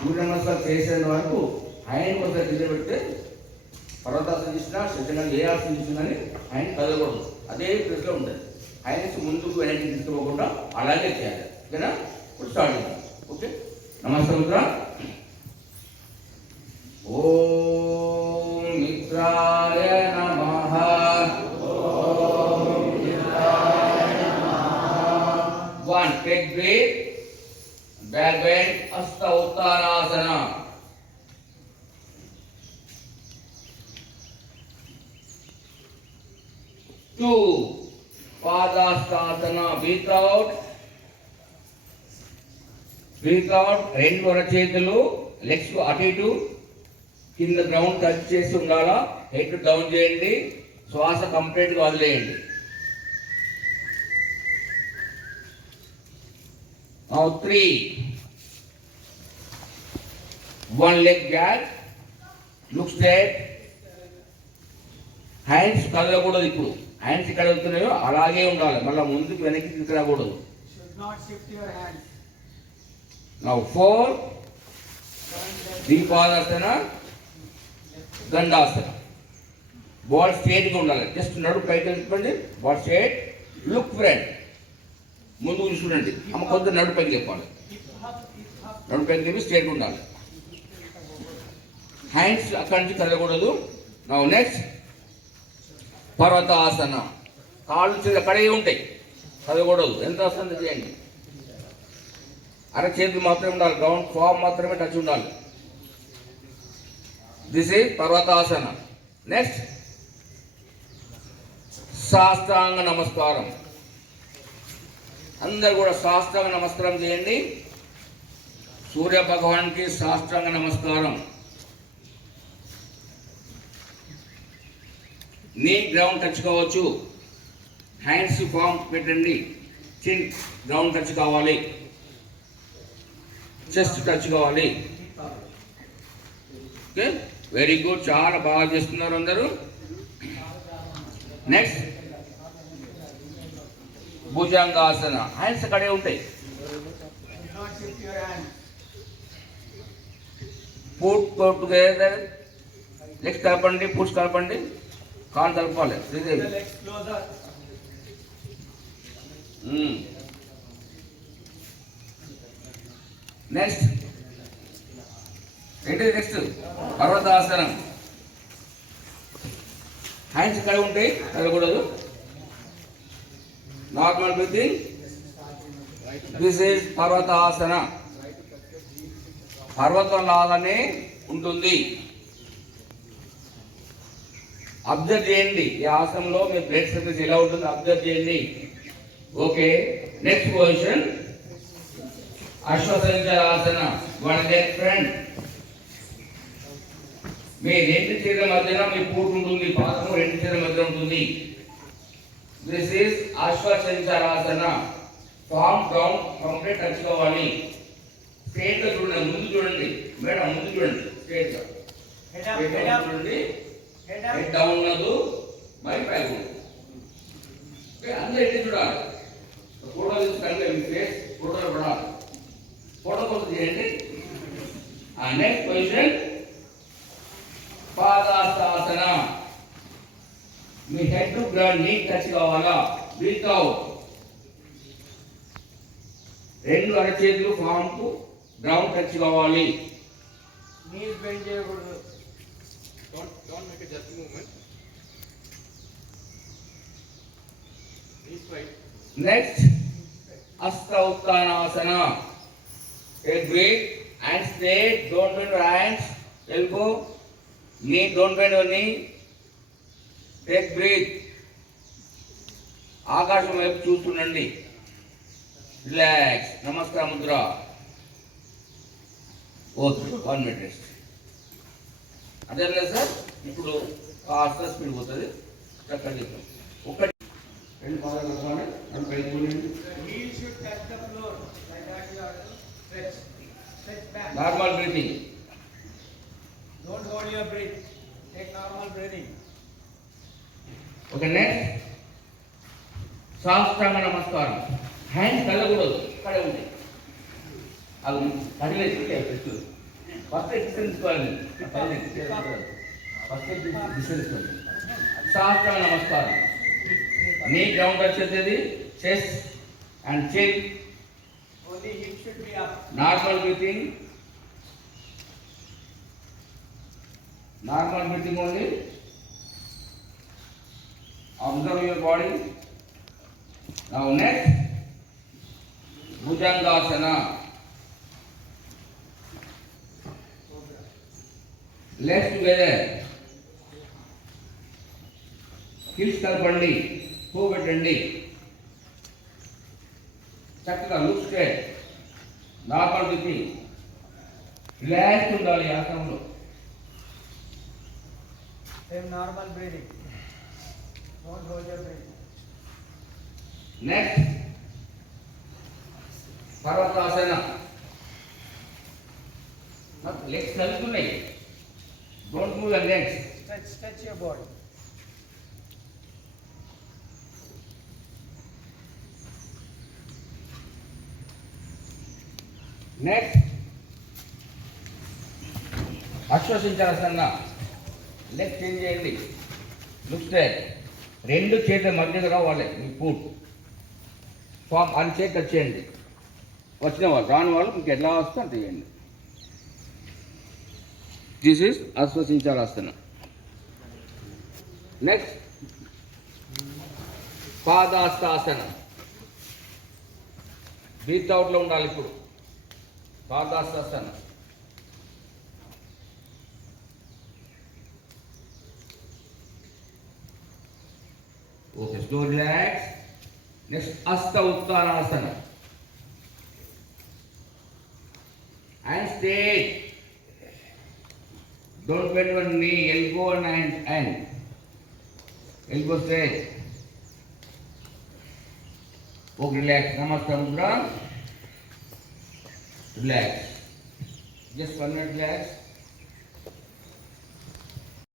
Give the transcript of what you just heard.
సూర్య నమస్కారం చేసేంత వరకు ఆయన కొంత కింద పెడితే పర్వతాసనం చేసినా శరీరంగా ఏ ఆసనం చేసినా కానీ ఆయన కదలకూడదు, అదే ప్లేస్లో ఉంటుంది. ఆయన ముందుకు వెనక్కి తీసుకోకుండా అలాగే చేయాలి. ఓకేనా? ఇప్పుడు స్టార్ట్ చేద్దాం. ఓకే, నమస్కారం. ఓం మిత్రాయ నమః. One, take breath. Back bend, Hasta Uttanasana. Two, Padasthasana. Breathe out. Breathe out. రెండు అరచేతులు లెగ్స్ అటు ఇటు కింద గ్రౌండ్ టచ్ చేసి ఉండాలా. హెడ్ డౌన్ చేయండి, శ్వాస కంప్లీట్గా వదిలేయండి. Now 3, one leg back, look straight, hands కదలకూడదు. ఇప్పుడు హ్యాండ్స్ ఇక్కడ వెళ్తున్నాయో అలాగే ఉండాలి, మళ్ళీ ముందుకు వెనక్కి తీసుకురాకూడదు. Now 4, దీపాదాసన, దండాసన. బాడీ స్ట్రేట్గా ఉండాలి, జస్ట్ నడు పైకి వెళ్ళిపోండి, బాడీ స్ట్రేట్, లుక్ ఫ్రంట్, ముందుకు చూడండి. అమ్మ కొంత నడు పైకి చెప్పాలి, నడు పైకి చెప్పి స్ట్రేట్గా ఉండాలి. హ్యాండ్స్ అక్కడి నుంచి కదలకూడదు. నౌ నెక్స్ట్ పర్వతాసన. కాళ్ళు అక్కడే ఉంటాయి, కదలకూడదు. ఎంత వస్తుంది చేయండి. అరచేతులు మాత్రమే ఉండాలి, గ్రౌండ్ ఫామ్ మాత్రమే టచ్ ఉండాలి. దిస్ ఈజ్ పర్వతాసన. నెక్స్ట్ సాష్టాంగ నమస్కారం. అందరు కూడా సాష్టాంగ నమస్కారం చేయండి. సూర్య భగవాన్కి సాష్టాంగ నమస్కారం. నీ గ్రౌండ్ టచ్ కావచ్చు, హ్యాండ్స్ ఫామ్ పెట్టండి, చిన్ గ్రౌండ్ టచ్ కావాలి, చెస్ట్ టచ్ కావాలి. ఓకే, వెరీ గుడ్, చాలా బాగా చేస్తున్నారు అందరూ. నెక్స్ట్ భుజంగాసన. హ్యాండ్స్ అక్కడే ఉంటాయి. పుట్ టుగెదర్, లెగ్స్ కలపండి, పుట్స్ కలపండి, కాళ్ళు కలపాలి. నెక్స్ట్ ఏంటి? నెక్స్ట్ పర్వతాసనం. హ్యాండ్స్ ఇక్కడ ఉంటాయి, కదలకూడదు. Normal breathing. This is Parvatasana. పర్వతం లాగానే ఉంటుంది. అబ్జర్వ్ చేయండి, ఈ ఆసనంలో మీ బ్లడ్ సర్క్యులేషన్ ఎలా ఉంటుంది అబ్జర్వ్ చేయండి. Okay, next position Ashwasanchalanasana. One leg front. మీ రెండు చేతుల మధ్యన మీ పూట ఉంటుంది, పాదము రెండు చేతుల మధ్య ఉంటుంది. This is Ashwasanchalanasana. Palm ground complete touch కావాలి. స్ట్రేట్ గా చూడండి, ముందు చూడండి మేడం, ముందు చూడండి, స్ట్రేట్ గా చూడండి. హెడ్ డౌన్ ఉన్నదు, మరి పైకి ఉండదు. అందరూ ఎట్టి చూడాలి. ఫోటో తీసుకుంటే మీ ఫేస్ ఫోటోలో పడాలి. ఫోటో కోసం చేయండి. Next position Padahastasana. మీ head to ground knee touch కావాలా. Breath out. రెండు అరచేతులు ఫామ్ కు గ్రౌండ్ టచ్ కావాలి. నీస్ బెండ్ చేయకూడదు. Don't make a jerky movement. Knees straight. Next, Hasta Uttanasana. Take breath and straight. Don't bend your hands. Elbow, knee. Don't bend your knee. Take breath. ఆకాశం వైపు చూస్తుండండి. రిలాక్స్. నమస్కార ముద్ర. ఓకే, 1 minute rest. అదే లేదు సార్, ఇప్పుడు కాస్త స్పీడ్ పోతుంది. చక్కగా చెప్తాం. ఒకటి రెండు పాదాలు కలపాలి, రెండు పైకి చూడండి. Normal breathing. Don't hold your breath. Take normal breathing. Okay, next సాష్టాంగ నమస్కారం. హ్యాండ్స్ కలగకూడదు, ఇక్కడే ఉంటాయి. అది కదిలేసి ఫస్ట్ తీసుకోవాలి. ఫస్ట్ తీసుకోవాలి. సాష్టాంగ నమస్కారం. నీ గ్రౌండ్ వచ్చేది చెస్ట్ అండ్ చిన్. Only hip should be up. Normal breathing. Normal breathing only. Observe your body. Now next, Bhujangasana. Legs together. Hips kalpandi. Pull పెట్టండి. చక్కగా look straight. Normal breathing. Relax ఉండాలి ఆసనంలో. Same normal breathing. Don't hold your breath. Next, Parvatasana. Legs కలుపుతున్నాయి. Don't move your legs. Stretch your body. Next, Ashwasanchalanasana. Leg change చేయండి. Look straight. రెండు చేతుల మధ్యలో రావాలి మీ ఫుట్ ఫామ్ అని చేతి టచ్ చేయండి. వచ్చిన వాళ్ళు రాని వాళ్ళు మీకు ఎట్లా వస్తే అంత చేయండి. This is Ashwasanchalanasana. Next, Padahastasana. Breath అవుట్లో ఉండాలి ఇప్పుడు. పాదాస్తాసన. Okay, slow relax. Next, Asta Uttanasana. And straight. Don't bend one knee, elbow and hand. Elbow straight. Okay, relax. Namaste Mudra. Relax. Just 1 minute relax.